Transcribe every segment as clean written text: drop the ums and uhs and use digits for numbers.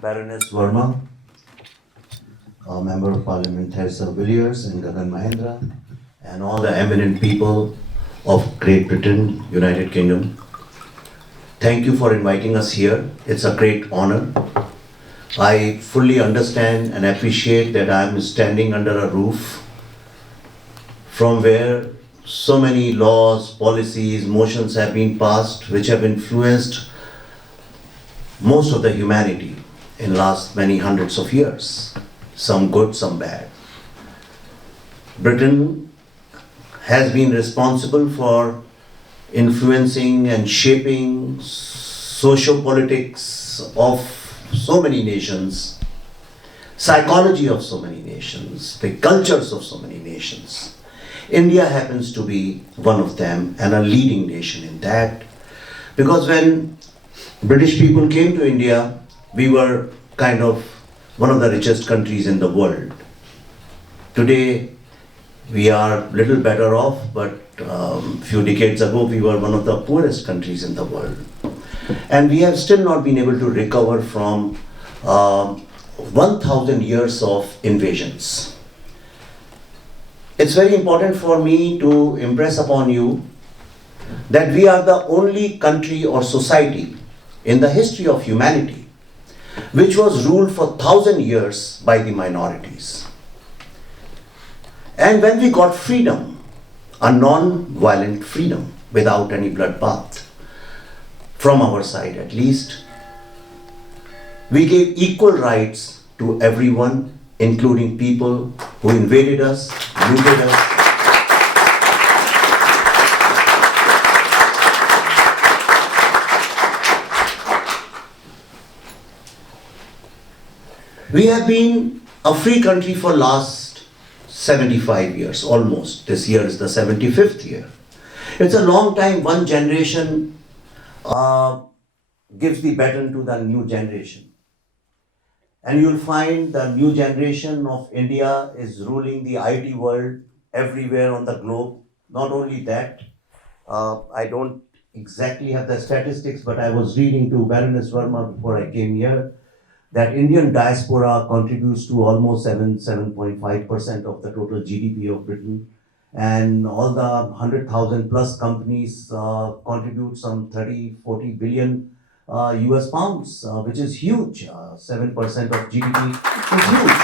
Baroness Verma, Member of Parliament Theresa Villiers and Gagan Mahendra, and all the eminent people of Great Britain, United Kingdom. Thank you for inviting us here. It's a great honor. I fully understand and appreciate that I am standing under a roof from where so many laws, policies, motions have been passed which have influenced most of the humanity in last many hundreds of years. Some good, some bad. Britain has been responsible for influencing and shaping socio-politics of so many nations, psychology of so many nations, the cultures of so many nations. India happens to be one of them and a leading nation in that, because when British people came to India, we were kind of one of the richest countries in the world. Today, we are a little better off, but few decades ago, we were one of the poorest countries in the world. And we have still not been able to recover from 1,000 years of invasions. It's very important for me to impress upon you that we are the only country or society in the history of humanity which was ruled for 1,000 years by the minorities. And when we got freedom, a non-violent freedom without any bloodbath, from our side at least, we gave equal rights to everyone, including people who invaded us, looted us. We have been a free country for last 75 years, almost. This year is the 75th year. It's a long time. One generation gives the baton to the new generation. And you'll find the new generation of India is ruling the IT world everywhere on the globe. Not only that, I don't exactly have the statistics, but I was reading to Baroness Verma before I came here, that Indian diaspora contributes to almost 7.5% of the total GDP of Britain. And all the 100,000 plus companies contribute some 30-40 billion US pounds, which is huge. 7% of GDP is huge.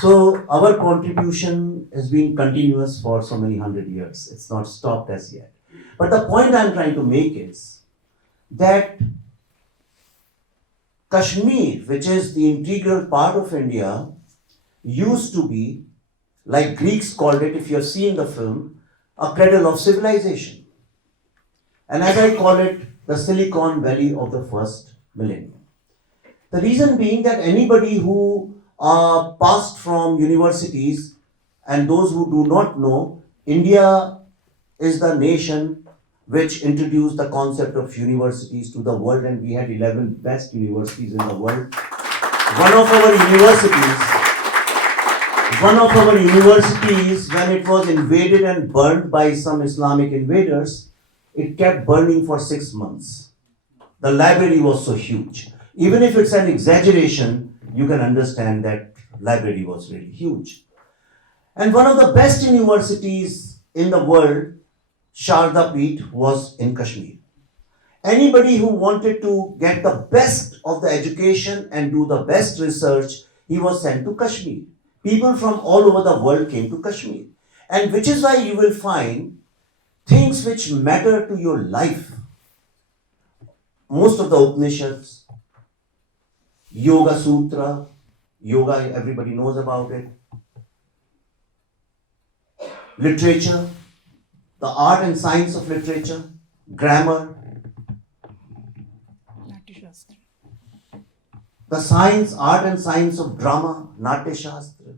So our contribution has been continuous for so many hundred years. It's not stopped as yet. But the point I'm trying to make is that Kashmir, which is the integral part of India, used to be, like Greeks called it, if you have seen the film, a cradle of civilization. And as I call it, the Silicon Valley of the first millennium. The reason being that anybody who passed from universities, and those who do not know, India is the nation which introduced the concept of universities to the world, and we had 11 best universities in the world. One of our universities, when it was invaded and burned by some Islamic invaders, it kept burning for 6 months. The library was so huge. Even if it's an exaggeration, you can understand that library was really huge. And one of the best universities in the world, Sharda Peeth, was in Kashmir. Anybody who wanted to get the best of the education and do the best research, he was sent to Kashmir. People from all over the world came to Kashmir. And which is why you will find things which matter to your life. Most of the Upanishads, Yoga Sutra, yoga, everybody knows about it. Literature, the art and science of literature, grammar, the science, art and science of drama, Natya Shastra.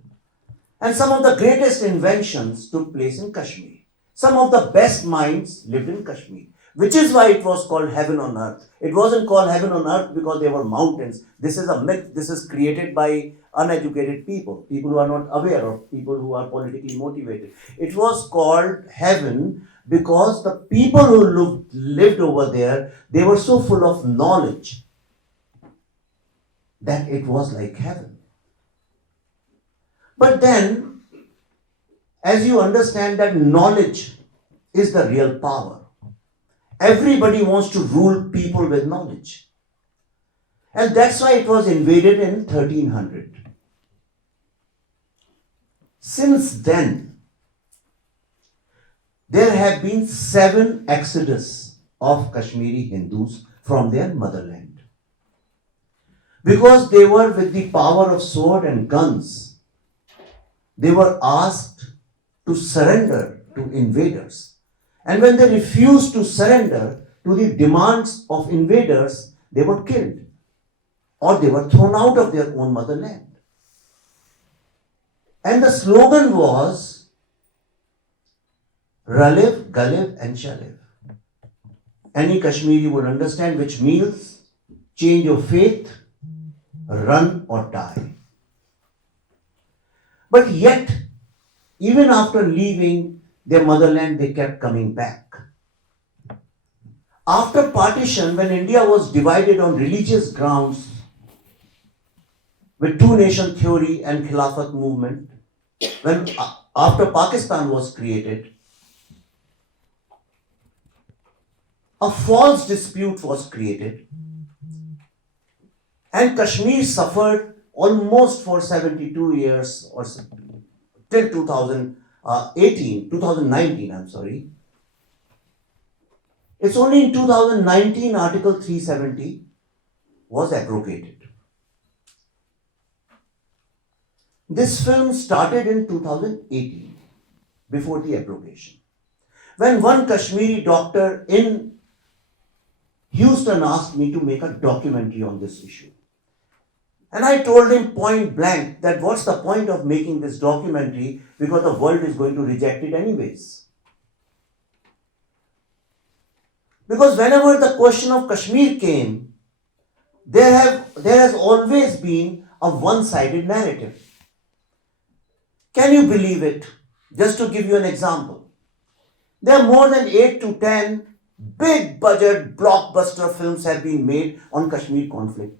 And some of the greatest inventions took place in Kashmir. Some of the best minds lived in Kashmir, which is why it was called heaven on earth. It wasn't called heaven on earth because there were mountains. This is a myth. This is created by uneducated people who are not aware of, people who are politically motivated. It was called heaven Because the people who lived over there, they were so full of knowledge that it was like heaven. But then, as you understand that knowledge is the real power, everybody wants to rule people with knowledge. And that's why it was invaded in 1300. Since then, there have been 7 exodus of Kashmiri Hindus from their motherland. Because they were with the power of sword and guns, they were asked to surrender to invaders. And when they refused to surrender to the demands of invaders, they were killed or they were thrown out of their own motherland. And the slogan was Raliv, Galiv and Shaliv. Any Kashmiri would understand, which means change your faith, run or die. But yet, even after leaving their motherland, they kept coming back. After partition, when India was divided on religious grounds with two-nation theory and Khilafat movement, when after Pakistan was created, a false dispute was created and Kashmir suffered almost for 72 years or till 2019, I'm sorry. It's only in 2019 Article 370 was abrogated. This film started in 2018, before the abrogation, when one Kashmiri doctor in Houston asked me to make a documentary on this issue. And I told him point blank that what's the point of making this documentary, because the world is going to reject it anyways. Because whenever the question of Kashmir came, there has always been a one-sided narrative. Can you believe it? Just to give you an example, there are more than 8 to 10 big budget blockbuster films have been made on Kashmir conflict.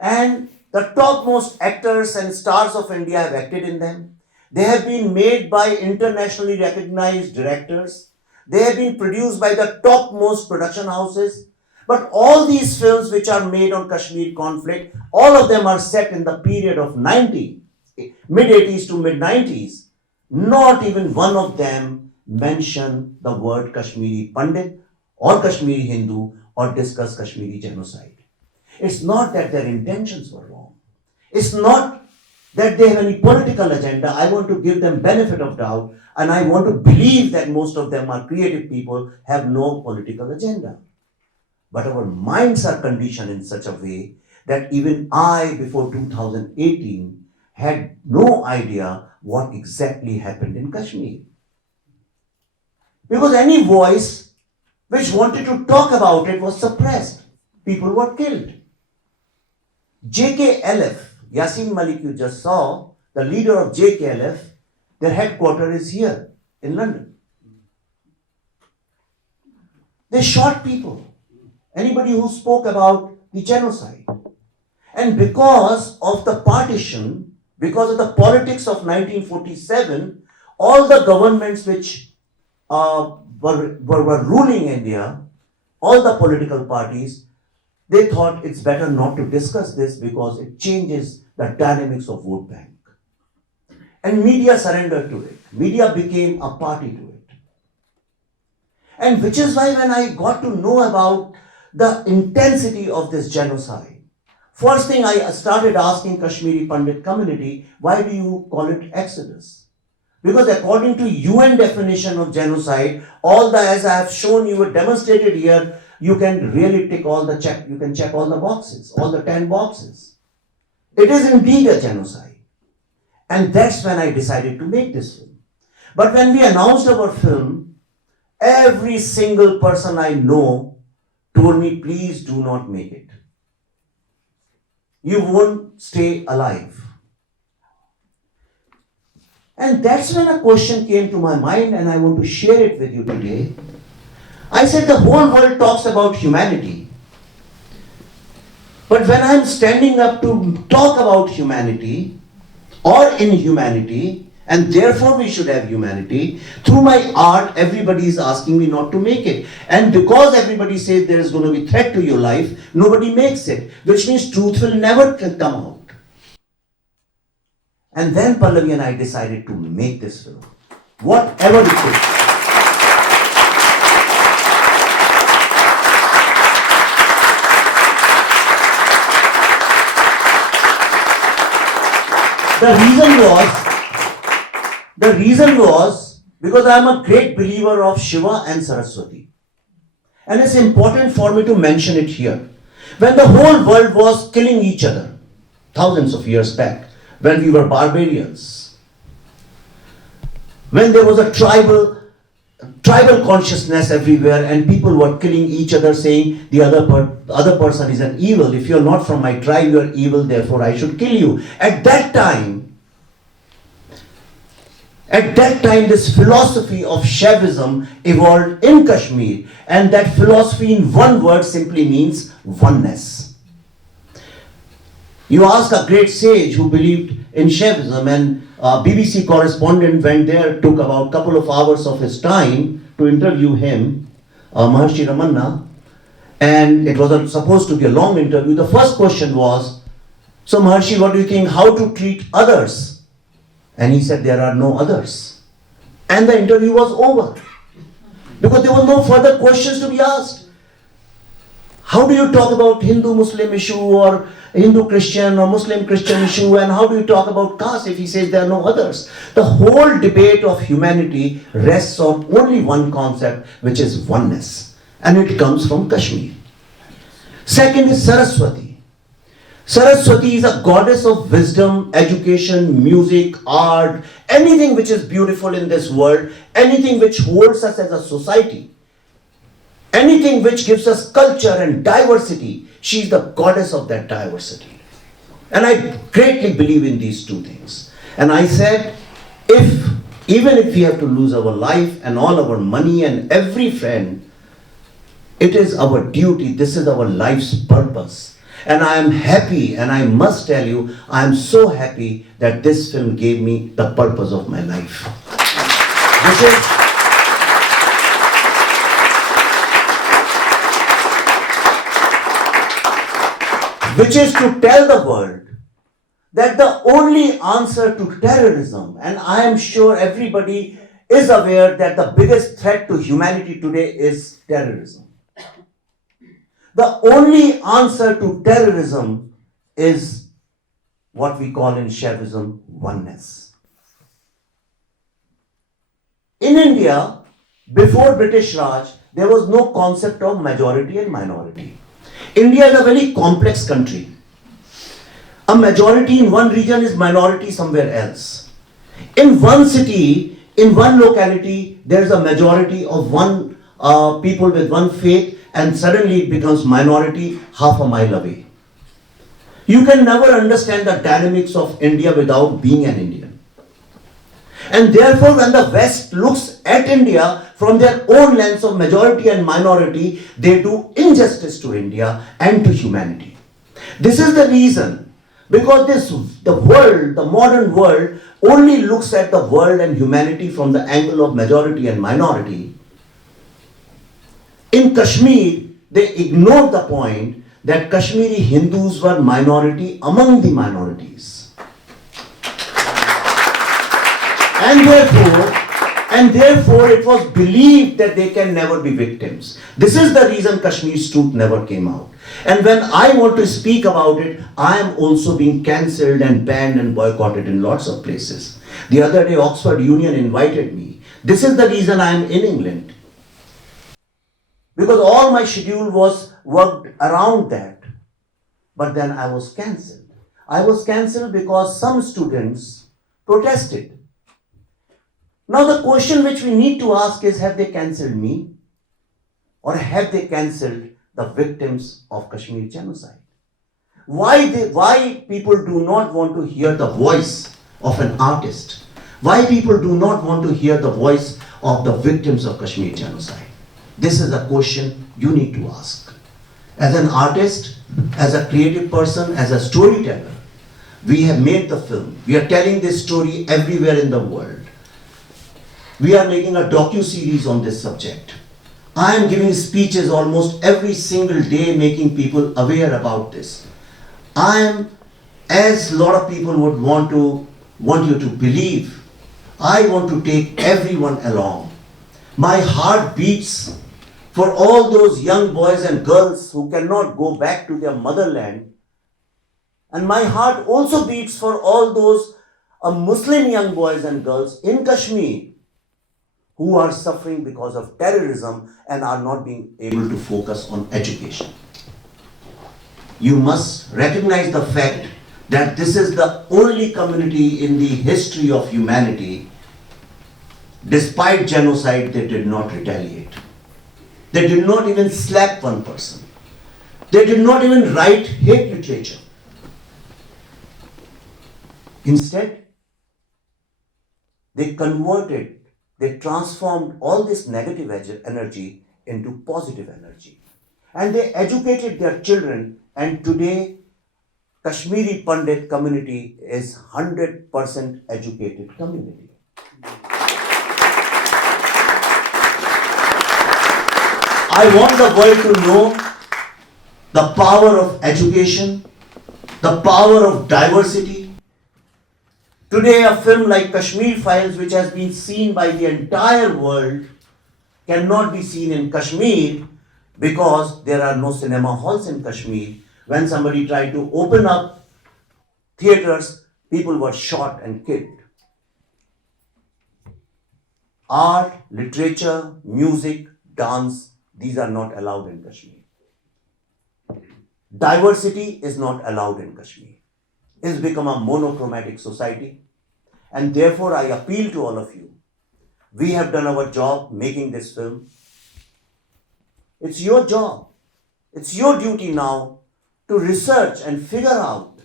And the topmost actors and stars of India have acted in them. They have been made by internationally recognized directors. They have been produced by the topmost production houses. But all these films which are made on Kashmir conflict, all of them are set in the period of mid-80s to mid-90s. Not even one of them mention the word Kashmiri Pandit or Kashmiri Hindu or discuss Kashmiri genocide. It's not that their intentions were wrong. It's not that they have any political agenda. I want to give them benefit of doubt, and I want to believe that most of them are creative people, have no political agenda. But our minds are conditioned in such a way that even I, before 2018, had no idea what exactly happened in Kashmir. Because any voice which wanted to talk about it was suppressed. People were killed. JKLF, Yasin Malik, you just saw, the leader of JKLF, their headquarters is here in London. They shot people. Anybody who spoke about the genocide. And because of the partition, because of the politics of 1947, all the governments which were ruling India, all the political parties, they thought it's better not to discuss this because it changes the dynamics of vote bank. And media surrendered to it. Media became a party to it. And which is why when I got to know about the intensity of this genocide, first thing I started asking Kashmiri Pandit community, why do you call it Exodus? Because according to UN definition of genocide, all the, as I have shown you, demonstrated here, you can really tick all the check, you can check all the boxes, all the 10 boxes. It is indeed a genocide. And that's when I decided to make this film. But when we announced our film, every single person I know told me, please do not make it. You won't stay alive. And that's when a question came to my mind, and I want to share it with you today. I said the whole world talks about humanity. But when I'm standing up to talk about humanity or inhumanity, and therefore we should have humanity, through my art, everybody is asking me not to make it. And because everybody says there is going to be threat to your life, nobody makes it, which means truth will never come out. And then Pallavi and I decided to make this film, whatever it takes. The reason was because I am a great believer of Shiva and Saraswati. And it's important for me to mention it here. When the whole world was killing each other, thousands of years back, when we were barbarians, when there was a tribal consciousness everywhere and people were killing each other saying the other person is an evil. If you're not from my tribe, you're evil, therefore I should kill you. At that time, this philosophy of Shaivism evolved in Kashmir, and that philosophy in one word simply means oneness. You ask a great sage who believed in Shaivism, and a BBC correspondent went there, took about a couple of hours of his time to interview him, Maharshi Ramanna, and it was supposed to be a long interview. The first question was, so Maharshi, what do you think, how to treat others? And he said, there are no others. And the interview was over. Because there were no further questions to be asked. How do you talk about Hindu-Muslim issue or Hindu-Christian or Muslim-Christian issue, and how do you talk about caste if he says there are no others? The whole debate of humanity rests on only one concept, which is oneness. And it comes from Kashmir. Second is Saraswati. Saraswati is a goddess of wisdom, education, music, art, anything which is beautiful in this world, anything which holds us as a society, anything which gives us culture and diversity. She is the goddess of that diversity. And I greatly believe in these two things. And I said, even if we have to lose our life and all our money and every friend, it is our duty, this is our life's purpose. And I am happy, and I must tell you, I am so happy that this film gave me the purpose of my life. Which is to tell the world that the only answer to terrorism, and I am sure everybody is aware that the biggest threat to humanity today is terrorism. The only answer to terrorism is what we call in Shaivism oneness. In India, before British Raj, there was no concept of majority and minority. India is a very complex country. A majority in one region is minority somewhere else. In one city, in one locality, there is a majority of one people with one faith, and suddenly it becomes minority half a mile away. You can never understand the dynamics of India without being an Indian. And therefore, when the West looks at India from their own lens of majority and minority, they do injustice to India and to humanity. This is the reason, because the world, the modern world, only looks at the world and humanity from the angle of majority and minority. In Kashmir, they ignored the point that Kashmiri Hindus were minority among the minorities. And therefore it was believed that they can never be victims. This is the reason Kashmir's truth never came out. And when I want to speak about it, I am also being cancelled and banned and boycotted in lots of places. The other day, Oxford Union invited me. This is the reason I am in England. Because all my schedule was worked around that. But then I was cancelled. I was cancelled because some students protested. Now the question which we need to ask is, have they cancelled me? Or have they cancelled the victims of Kashmir genocide? Why people do not want to hear the voice of an artist? Why people do not want to hear the voice of the victims of Kashmir genocide? This is a question you need to ask. As an artist, as a creative person, as a storyteller, we have made the film. We are telling this story everywhere in the world. We are making a docu-series on this subject. I am giving speeches almost every single day, making people aware about this. I am, as a lot of people would want you to believe, I want to take everyone along. My heart beats for all those young boys and girls who cannot go back to their motherland. And my heart also beats for all those Muslim young boys and girls in Kashmir who are suffering because of terrorism and are not being able to focus on education. You must recognize the fact that this is the only community in the history of humanity, despite genocide, they did not retaliate. They did not even slap one person. They did not even write hate literature. Instead, they transformed all this negative energy into positive energy. And they educated their children, and today, Kashmiri Pandit community is 100% educated community. I want the world to know the power of education, the power of diversity. Today, a film like Kashmir Files, which has been seen by the entire world, cannot be seen in Kashmir because there are no cinema halls in Kashmir. When somebody tried to open up theaters, people were shot and killed. Art, literature, music, dance, these are not allowed in Kashmir. Diversity is not allowed in Kashmir. It's become a monochromatic society. And therefore, I appeal to all of you. We have done our job making this film. It's your job. It's your duty now to research and figure out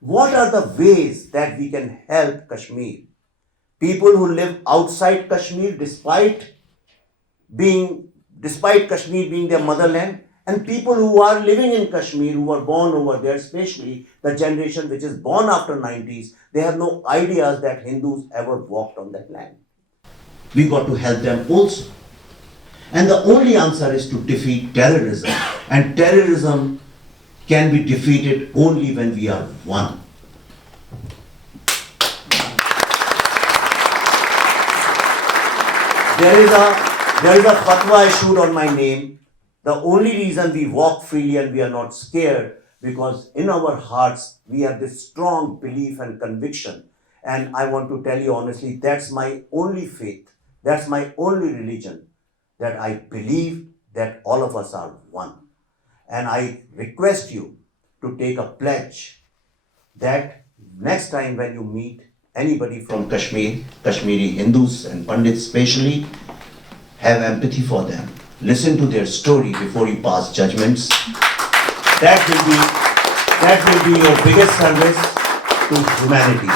what are the ways that we can help Kashmir. People who live outside Kashmir, despite Kashmir being their motherland, and people who are living in Kashmir, who were born over there, especially the generation which is born after 90s, they have no ideas that Hindus ever walked on that land. We got to help them also. And the only answer is to defeat terrorism. And terrorism can be defeated only when we are one. There is a fatwa issued on my name. The only reason we walk freely and we are not scared, because in our hearts we have this strong belief and conviction. And I want to tell you honestly, that's my only faith. That's my only religion, that I believe that all of us are one. And I request you to take a pledge that next time when you meet anybody from Kashmir, Kashmiri Hindus and Pandits especially, have empathy for them. Listen to their story before you pass judgments. That will be your biggest service to humanity.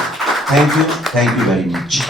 Thank you very much.